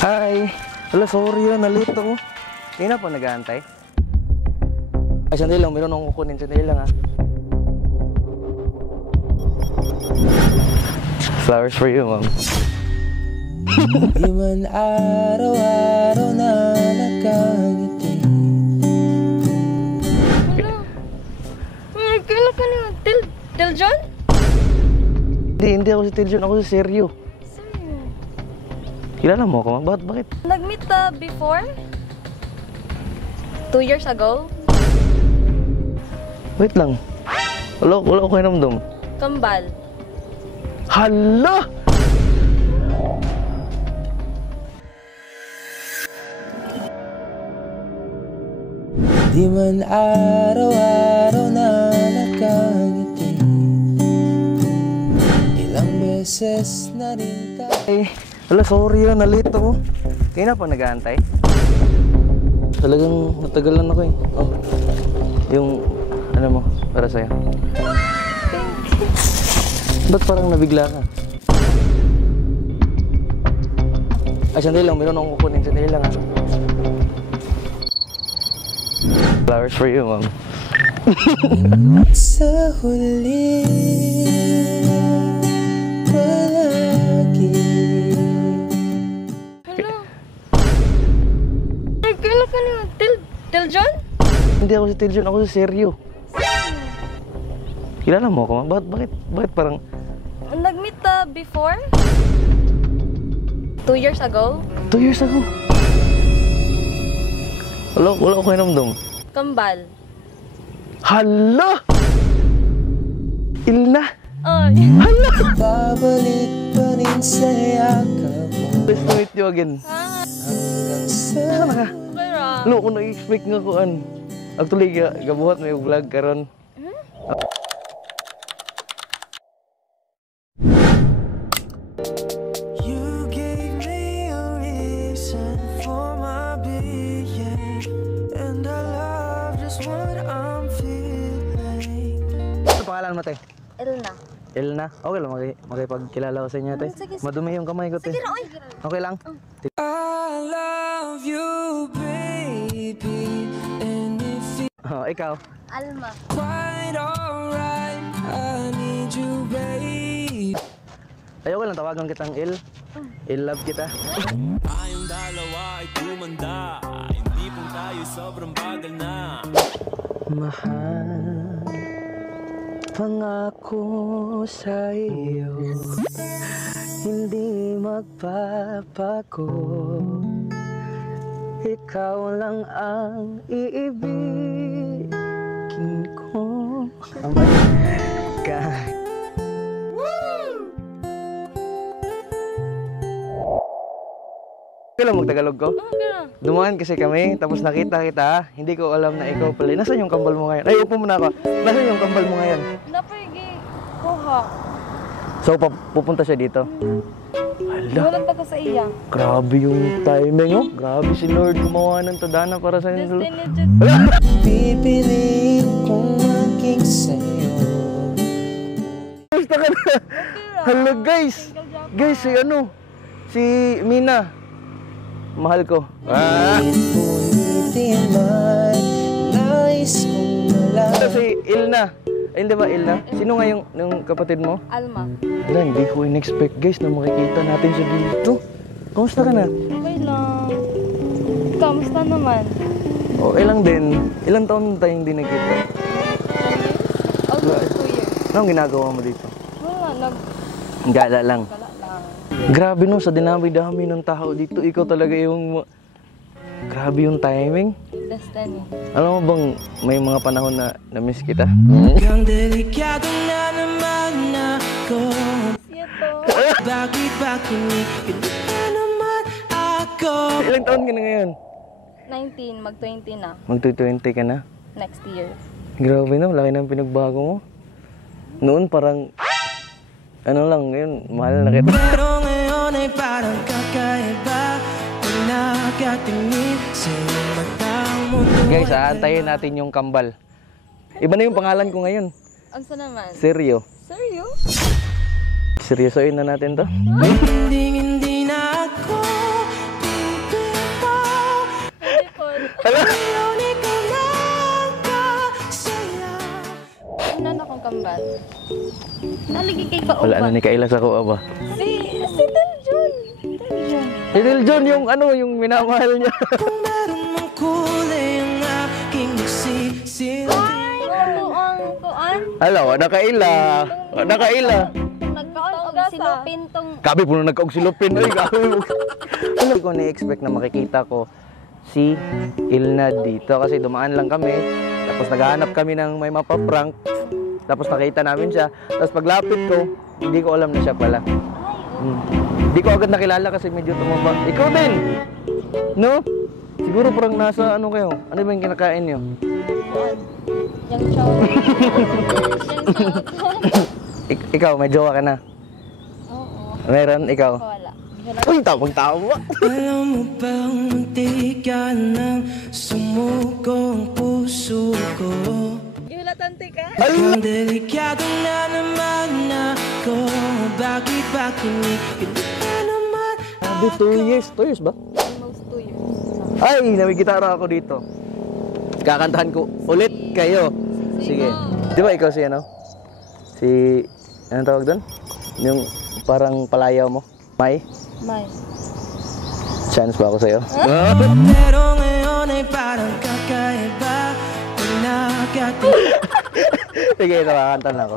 Hi! Wala, sorry yun, nalito ko. Hindi na po nag-aantay. Ay, sandali lang, meron akong kukunin. Sandali lang ha. Flowers for you, ma'am. Di man araw-araw na nakangiti. Kailan ka niyo? Till John? Hindi ako si Tiljon, ako si Seryo. Seryo? Kilala mo ako, ma'am? Bakit? Nag-meet before? 2 years ago? Wait lang. Wala ko kayo namdom. Kambal. Hala! Di man araw-araw na nakangiti. Ilang beses na rin tayo. Ay, wala, sorry yun, nalito ko. Hindi na po nag-aantay. Talagang natagalan ako eh. Oh. Yung, ano mo, para sa'yo. Ba't parang nabigla ka? Ay, sandali lang, meron akong kukunin. Sandali lang ha. Flowers for you, ma'am. Sa huli palagi. Ano? Kailan ka niyo? Till John? Hindi ako si Tiljon, ako si Seryo. Kilala mo ako, ma'am? Bakit parang... Nag-meet before? 2 years ago? 2 years ago. Wala ko kayo namdom. Kambal. Hala! Ilna! Hala! Babalik pa rin sa yakap mo. Nice to meet you again. Hanggang sa Saan ka? Pero, Ano, kung nag-expect nga ko an. Actually, gabuhat may vlog karon. You gave me a reason for my being, and I love just what I'm feeling. Ano pangalan mo, te? Elna. Elna? Okay lang, makipagkilala ko sa inyo, te. Sige. Madumi yung kamay ko, te. Sige na, oy. Okay lang? I love you, baby, and if it's Oh, ikaw? Alma. quite alright, I need you, babe. Ayoko lang, tawagan kitang Il. Il love kita. Tayong dalawa ay tumanda. Hindi po tayo sobrang bagal na. Mahal, pangako sa iyo, hindi magpapago. Ikaw lang ang iibigin ko. Kailan magtagalog ko? Dumaan kasi kami, tapos nakita kita, hindi ko alam na ikaw pala. Nasaan yung kambal mo ngayon? Ay, upo muna ako. Nasaan yung kambal mo ngayon? Napagi. Kuha. So, pupunta siya dito. Hala, Gulat ako sa iya. grabe yung timing, oh. Grabe si Lord gumawa ng tadhana para sa inyo. Destiny Jud. Pipiliin kong maging sa'yo. Basta ka na. Hello guys. Guys, si Mina. Mahal ko. Ulitin man, nais kong Ito malaman. si Ilna. Ay, hindi ba Ilna? Sino nga yung kapatid mo? Alma. Wala, hindi ko in-expect guys na makikita natin siya dito. Kamusta ka na? Okay lang. Kamusta naman? Okay lang din. Ilang taon na tayong hindi nagkita? Almost 2 years. Anong ginagawa mo dito? Wala, Gala lang. nagkala lang. Grabe no, sa dinami-dami ng tao dito, ikaw talaga yung... Grabe yung timing. Destiny. Alam mo bang may mga panahon na na-miss kita? Hanggang delikado na naman ako. Ito. Bakit ba kinikilig ka naman ako? Ilang taon ka na ngayon? 19, mag-20 na. Mag-20 ka na? Next year. Grabe no, laki ng pinagbago mo. Noon parang... Ano lang, ngayon, mahal na kita. Pero ngayon ay parang kakaiba. Pag nakatingin sa iyong matang mundo. Guys, aantayin natin yung kambal. Iba na yung pangalan ko ngayon. Ang sa naman? Seryo. Seryo? Seryosoin na natin to. Hindi na ako Nalagi kay kauban. Wala na ni Kaila sa kuha ba? Si Deljon. Deljon. Si Deljon yung ano, yung minamahal niya. Kung meron mang kulay ang aking nagsisilbi. Ay, ano ang kuan? Hala, wala Kaila. Wala Kaila. Nagkaon og silupin tong Gabi po nung nagkaugsilupin. Ay, gabi mo. Ano ko na-expect na makikita ko si Ilna dito kasi dumaan lang kami. Tapos naghahanap kami ng may mapaprank. Tapos nakita namin siya. Tapos paglapit ko, hindi ko alam na siya pala. Hindi ko agad nakilala kasi medyo tumaba. Ikaw din! No? Siguro parang nasa ano kayo? Ano ba yung kinakain niyo? yang chow. Ikaw, may jowa ka na? Oo. Meron? Ikaw? Wala. Uy, tawag-tawa! Alam mo bang munti ka nang sumuko ang puso ko? Ihulatante ka? Ang delikado na naman ako. Bakit ba kinikilig ka naman? Sabi, 2 years. 2 years ba? Almost 2 years. Ay, nawigitara ako dito. Kakantahan ko ulit kayo. Sige. Di ba ikaw si ano? Si, anong tawag doon? Yung parang palayaw mo. May? May. Chance ba ako sa'yo? Pero ngayon ay parang kakaiba. Pinakating Sige, ito kakanta na ako.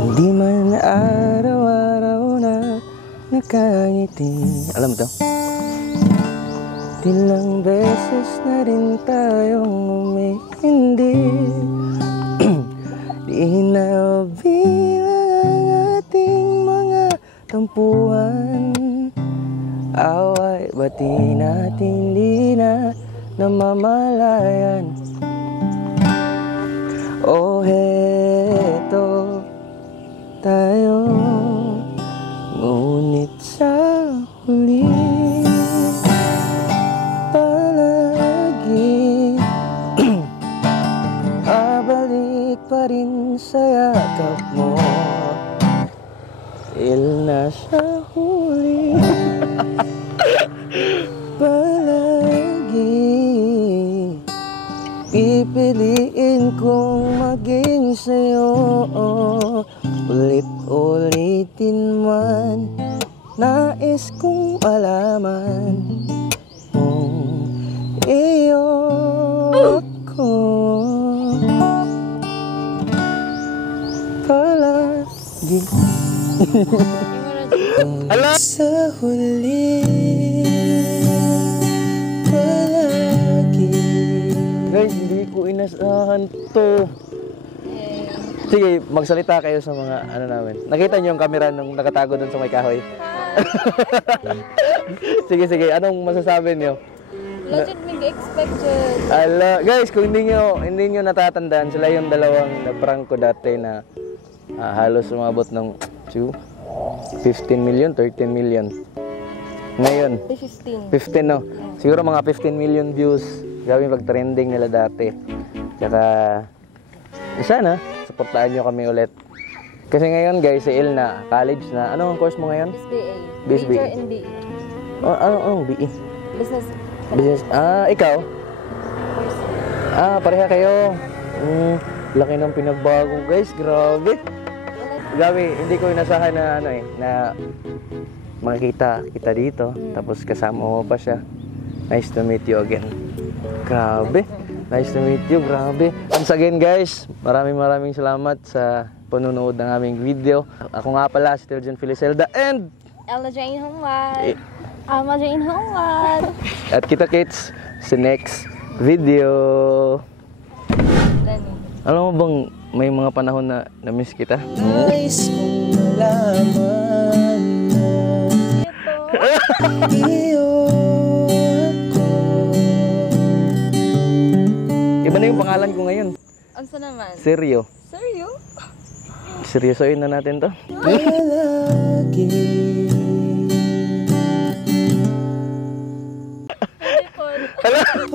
Hindi man araw-araw na nakangiti. Alam mo to? Ilang beses na rin tayong umihindi. Di na bilang ang ating mga tampuhan. Away bati natin di na namamalayan. Oh, heto tayo, ngunit sa huli palagi abalik pa rin sa yakap mo. Ilna sa huli palagi pipiliin kong maging sa'yo. Ulit-ulitin man, nais kong malaman kung iyo ako palagi. Ala! Sa huli palagi. Guys, hindi ko inasahan to. Sige, magsalita kayo sa mga ano namin. Nakita niyo yung camera nung nakatago doon sa may kahoy? Sige, anong masasabi niyo? Legit mag-expected. Ala, guys, kung hindi niyo natatandaan, sila yung dalawang na-prank ko dati na halos umabot ng 15 million, 13 million. Ngayon, 15. 15 no. Siguro mga 15 million views. Grabe pag-trending nila dati. Tsaka, sana, supportahan nyo kami ulit. Kasi ngayon guys, si Ilna, college na. Ano ang course mo ngayon? BSBA. BSBA. Major in BE. Anong BE? Business. Business. Ikaw? Course. Pareha kayo. Laki ng pinagbago guys, grabe. Grabe, hindi ko inasahan na na makikita kita dito. Tapos kasama mo pa siya. Nice to meet you again. Grabe. Nice to meet you, grabe. Once again guys, maraming salamat sa panunood ng aming video. Ako nga pala si Deljon Filiselda and Ella Jane Hongwad. Ama Jane Hongwad. at kita-kits sa next video. Lenny. Alam mo bang may mga panahon na na-miss kita? nais kong malaman Ito. iyo ako. Iba na yung pangalan ko ngayon. Ansa naman? Seryo. Seryo? Seryosoin na natin to. Palagi Hindi po. palagi